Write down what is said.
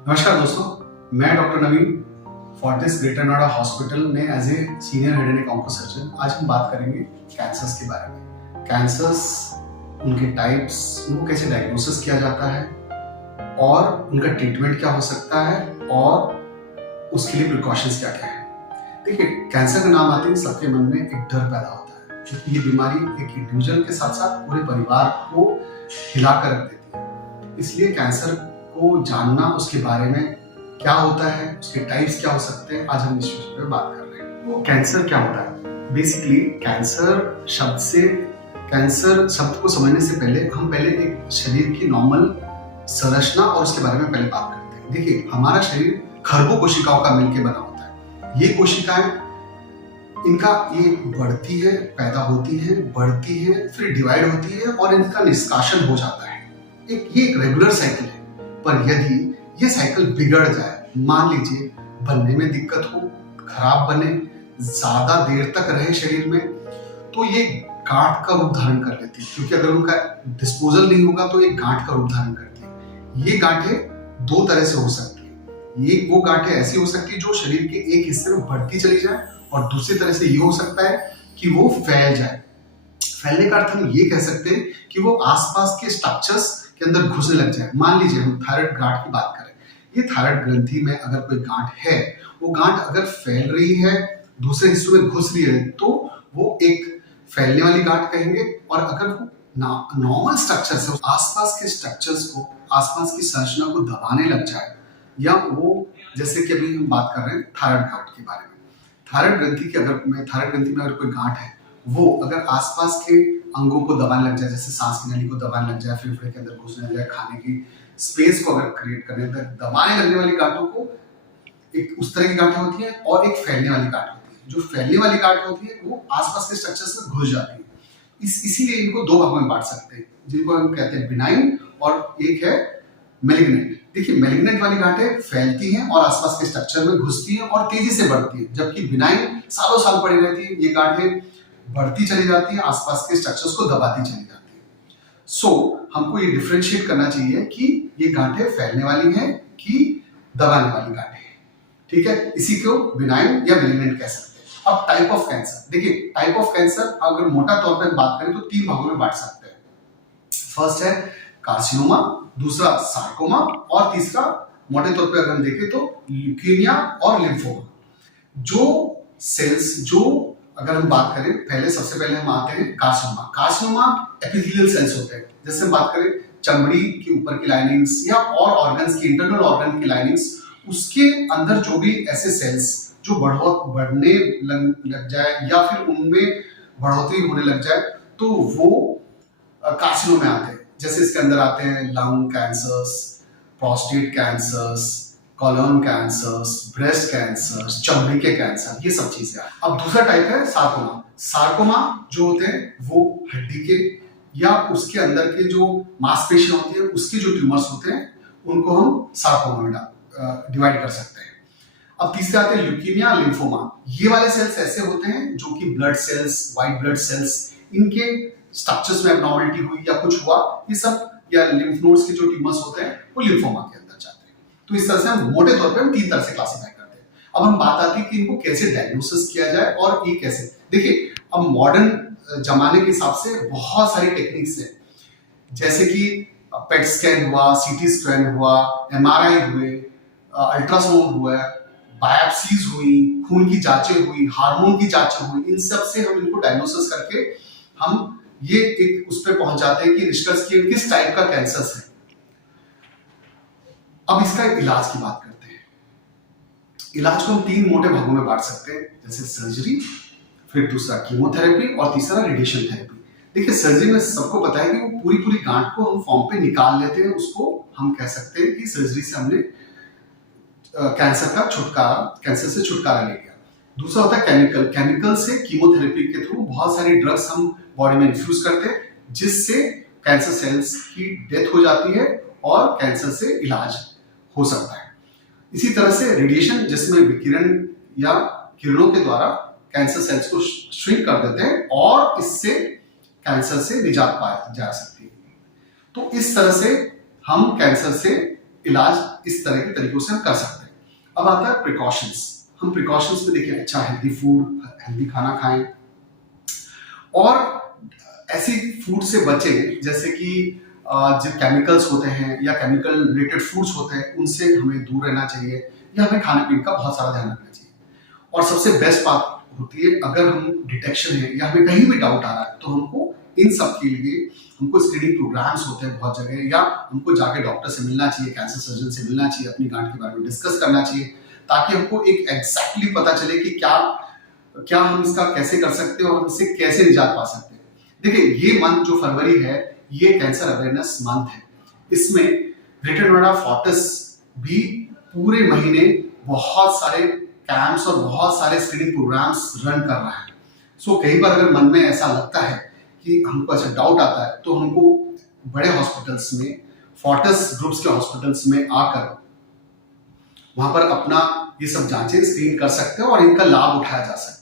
नमस्कार दोस्तों, मैं doctor Naveen Fortis Greater Noida hospital में as a senior head and neck onco surgeon. आज हम बात करेंगे कैंसर्स के बारे में। कैंसर्स, उनके टाइप्स, उनको कैसे डायग्नोसिस किया जाता है और उनका ट्रीटमेंट क्या हो सकता है और उसके लिए प्रिकॉशंस क्या क्या है। देखिए, कैंसर का नाम आते ही सबके मन में एक डर पैदा होता है क्योंकि ये बीमारी एक इंडिविजुअल के साथ साथ पूरे परिवार को हिला कर रख देती है। इसलिए कैंसर को जानना, उसके बारे में क्या होता है, उसके टाइप्स क्या हो सकते हैं, आज हम इस विषय पे बात कर रहे हैं। वो कैंसर क्या होता है? बेसिकली कैंसर शब्द को समझने से पहले हम एक शरीर की नॉर्मल संरचना और उसके बारे में पहले बात करते हैं। देखिए, हमारा शरीर खरबों कोशिकाओं का मिलकर बना होता है। ये कोशिकाएं, इनका ये बढ़ती है, पैदा होती है, बढ़ती है, फिर डिवाइड होती है और इनका निष्कासन हो जाता है। ये एक रेगुलर साइकिल है। पर यदि ये साइकिल बिगड़ जाए, मान लीजिए बनने में दिक्कत हो, खराब बने, ज्यादा देर तक रहे शरीर में, तो ये गांठ का रूप धारण कर लेती है। क्योंकि अगर उनका डिस्पोजल नहीं होगा तो ये गांठ का रूप धारण करती है। ये गांठें दो तरह से हो सकती है। ये वो गांठें ऐसी हो सकती है जो शरीर के एक हिस्से में बढ़ती चली जाए, और दूसरी तरह से ये हो सकता है कि वो फैल जाए। फैलने का अर्थ हम ये कह सकते हैं कि वो आसपास के स्ट्रक्चर्स के अंदर घुसने लग जाए। मान लीजिए हम थायराइड गांठ की बात करें। ये थायराइड ग्रंथि में अगर कोई गांठ है, वो गांठ अगर फैल रही है, दूसरे हिस्सों में घुस रही है, तो वो एक फैलने वाली गांठ कहेंगे। और अगर वो नॉर्मल स्ट्रक्चर से आसपास के स्ट्रक्चर्स को, आसपास की संरचना को दबाने लग जाए, या वो, जैसे कि अभी हम बात कर रहे हैं थायराइड गांठ के बारे में। थायराइड ग्रंथि में अगर कोई गांठ है, वो अगर आसपास के अंगों को दबाने लग जाए, जैसे सांस की नली को दबाने लग जाए, फेफड़े के अंदर घुसने लग जाए, खाने की स्पेस को अगर क्रिएट करने तक दबाने लगने वाली गांठों को, एक उस तरह की गांठें होती है और एक फैलने वाली गांठ होती है। जो फैलने वाली गांठ होती है वो आसपास के स्ट्रक्चर्स में घुस जाती है। इसीलिए इनको दो भागों में बांट सकते हैं, जिनको हम कहते हैं बिनाइन और एक है मेलिग्नेंट। देखिए, मेलिग्नेंट वाली गांठें फैलती हैं और आसपास के स्ट्रक्चर में घुसती हैं और तेजी से बढ़ती है, जबकि बिनाइन सालों साल पड़ी रहती है। ये गांठें बढ़ती चली जाती है, आसपास के स्ट्रक्चर्स को दबाती चली जाती है। हमको ये डिफरेंशिएट करना चाहिए कि ये गांठें फैलने वाली हैं कि दबाने वाली गांठें हैं। ठीक है, इसी को बिनाइन या मेलिग्नेंट कह सकते हैं। अब टाइप ऑफ कैंसर। देखिए, टाइप ऑफ कैंसर अगर मोटा तौर पर बात करें तो तीन भागों में बांट सकते हैं। फर्स्ट है कार्सिनोमा, दूसरा सार्कोमा और तीसरा मोटे तौर पे अगर हम देखें तो ल्यूकेमिया और लिम्फोमा। जो सेल्स, जो अगर हम बात करें, सबसे पहले हम आते हैं कार्सिनोमा। कार्सिनोमा एपिथेलियल सेल्स होते हैं। जैसे हम बात करें चमड़ी के ऊपर की लाइनिंग्स या और ऑर्गन्स की, इंटरनल ऑर्गन की लाइनिंग्स, उसके अंदर जो भी ऐसे सेल्स जो बढ़ने लग जाए या फिर उनमें बढ़ोतरी होने लग जाए, तो वो कार्सिनोमा में आते हैं। जैसे इसके अंदर आते हैं lung cancers, prostate cancers, colon cancers, breast cancers, चमड़ी के कैंसर, ये सब चीजें। अब दूसरा टाइप है सार्कोमा। सार्कोमा जो होते हैं वो हड्डी के या उसके अंदर के जो मांसपेशियां होती है, उसके जो ट्यूमर्स होते हैं, उनको हम सार्कोमा में डिवाइड कर सकते हैं। अब तीसरे आते हैं ल्यूकेमिया, लिम्फोमा। ये वाले सेल्स ऐसे होते हैं जो कि blood cells, white blood cells, इनके स्ट्रक्चर्स में एब्नॉर्मलिटी हुई या कुछ हुआ, ये सब, या लिम्फ नोड्स के जो ट्यूमर्स होते हैं वो लिम्फोमा के अंदर जाते हैं। तो इस तरह से हम मोटे तौर पे हम तीन तरह से क्लासिफाई करते हैं। अब हम बात आती है कि इनको कैसे डायग्नोसिस किया जाए और ये कैसे। देखिए, अब मॉडर्न जमाने के हिसाब से बहुत सारी टेक्निक्स हैं, जैसे कि पेट स्कैन हुआ, सीटी स्कैन हुआ, एमआरआई हुए, अल्ट्रासाउंड हुआ, बायोप्सीज हुई, खून की जांचें हुई, हार्मोन की जांचें हुई। इन सब से हम इनको डायग्नोसिस करके हम ये एक उस पर पहुंच जाते हैं कि निष्कर्ष की किस टाइप का कैंसर है। अब इसका इलाज की बात करते हैं। इलाज को हम तीन मोटे भागों में बांट सकते हैं, जैसे सर्जरी, फिर दूसरा कीमोथेरेपी और तीसरा रेडिएशन थेरेपी। देखिए, सर्जरी में सबको पता है कि वो पूरी गांठ को हम फॉर्म पे निकाल लेते हैं, उसको हम कह सकते हैं कि सर्जरी से हमने कैंसर से छुटकारा ले लिया। दूसरा होता है केमिकल से कीमोथेरेपी के थ्रू बहुत सारी ड्रग्स हम बॉडी में इन्फ्यूज करते हैं, जिससे कैंसर सेल्स की डेथ हो जाती है और कैंसर से इलाज हो सकता है। इसी तरह से रेडिएशन, जिसमें विकिरण या किरणों के द्वारा कैंसर सेल्स को श्रिंक कर देते हैं और इससे कैंसर से निजात पाई जा सकती है। तो इस तरह से हम कैंसर से इलाज इस तरह के तरीकों से हम कर सकते हैं। अब आता है प्रिकॉशंस। हम प्रिकॉशंस में देखिए अच्छा हेल्दी फूड, हेल्दी खाना खाएं और ऐसी फूड से बचें जैसे कि जो केमिकल्स होते हैं या केमिकल रिलेटेड फूड्स होते हैं उनसे हमें दूर रहना चाहिए, या हमें खाने पीने का बहुत सारा ध्यान रखना चाहिए। और सबसे बेस्ट बात होती है, अगर हम डिटेक्शन है या हमें कहीं भी डाउट आ रहा है तो हमको इन सब के लिए हमको स्क्रीनिंग प्रोग्राम्स होते हैं बहुत जगह, या हमको जाके डॉक्टर से मिलना चाहिए, कैंसर सर्जन से मिलना चाहिए, अपनी गांठ के बारे में डिस्कस करना चाहिए, ताकि हमको एक एग्जैक्टली पता चले कि क्या हम इसका कैसे कर सकते हैं और इससे कैसे निजात पा सकते हैं। देखिए ये मंथ जो फरवरी है ये कैंसर अवेयरनेस मंथ है। इसमें ग्रेटर नोएडा फोर्टिस भी पूरे महीने बहुत सारे कैंप्स और बहुत सारे स्क्रीनिंग प्रोग्राम्स रन कर रहा है। सो कई बार अगर मन में ऐसा लगता है कि हमको ऐसा डाउट आता है तो हमको बड़े हॉस्पिटल्स में, फोर्टिस ग्रुप्स के हॉस्पिटल्स में आकर वहां पर अपना ये सब जांचें स्क्रीन कर सकते हैं और इनका लाभ उठाया जा सकता है।